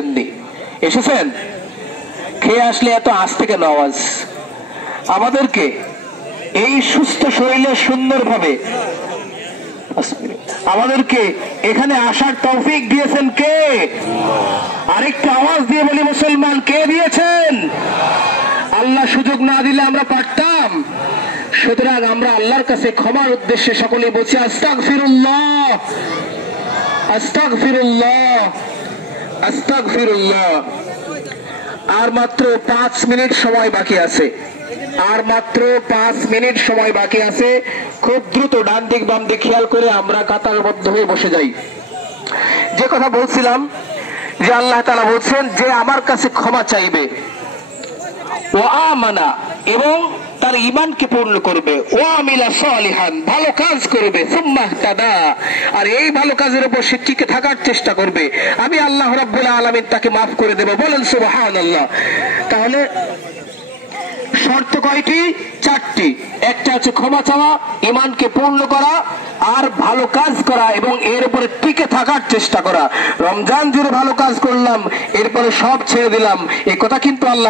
আসেননি, এসেছেন? খেয়ে আসলে এত আস্তে কেন আওয়াজ? আমাদেরকে এই সুস্থ শরীরে সুন্দরভাবে আমাদেরকে এখানে আসার তৌফিক দিয়েছেন কে? আরেকটা আওয়াজ দিয়ে বলি মুসলমান, কে দিয়েছেন? আল্লাহ সুযোগ না দিলে আমরা পারতাম? সুতরাং আমরা আল্লাহর কাছে ক্ষমার উদ্দেশ্যে সকলে বলছি আস্তাগফিরুল্লাহ, আস্তাগফিরুল্লাহ, আস্তাগফিরুল্লাহ। আর মাত্র 5 মিনিট সময় বাকি আছে, আর মাত্র 5 মিনিট সময় বাকি আছে। খুব দ্রুত ডান দিক বাম দিক খেয়াল করে আমরা কাতারবদ্ধ হয়ে বসে যাই। যে কথা বলছিলাম যে আল্লাহ তাআলা বলছেন যে আমার কাছে ক্ষমা চাইবে, ও আমানা, এবং তার ঈমানকে পূর্ণ করবে, ও আমিলা সালিহান, ভালো কাজ করবে, সুম্মা ইহতাদা, আর এই ভালো কাজের উপর সে টিকে থাকার চেষ্টা করবে, আমি আল্লাহ রাব্বুল আলামিন তাকে মাফ করে দেব। বলেন সুবহানাল্লাহ। তাহলে শর্ত কয়টি? 4টি। একটা হচ্ছে ক্ষমা চাওয়া, ঈমানকে পূর্ণ করা, আর ভালো কাজ করা এবং এর উপরে টিকে থাকার চেষ্টা করা। রমজান জুড়ে ভালো কাজ করলাম, এরপরে সব ছেড়ে দিলাম, এই কথা কিন্তু আল্লাহ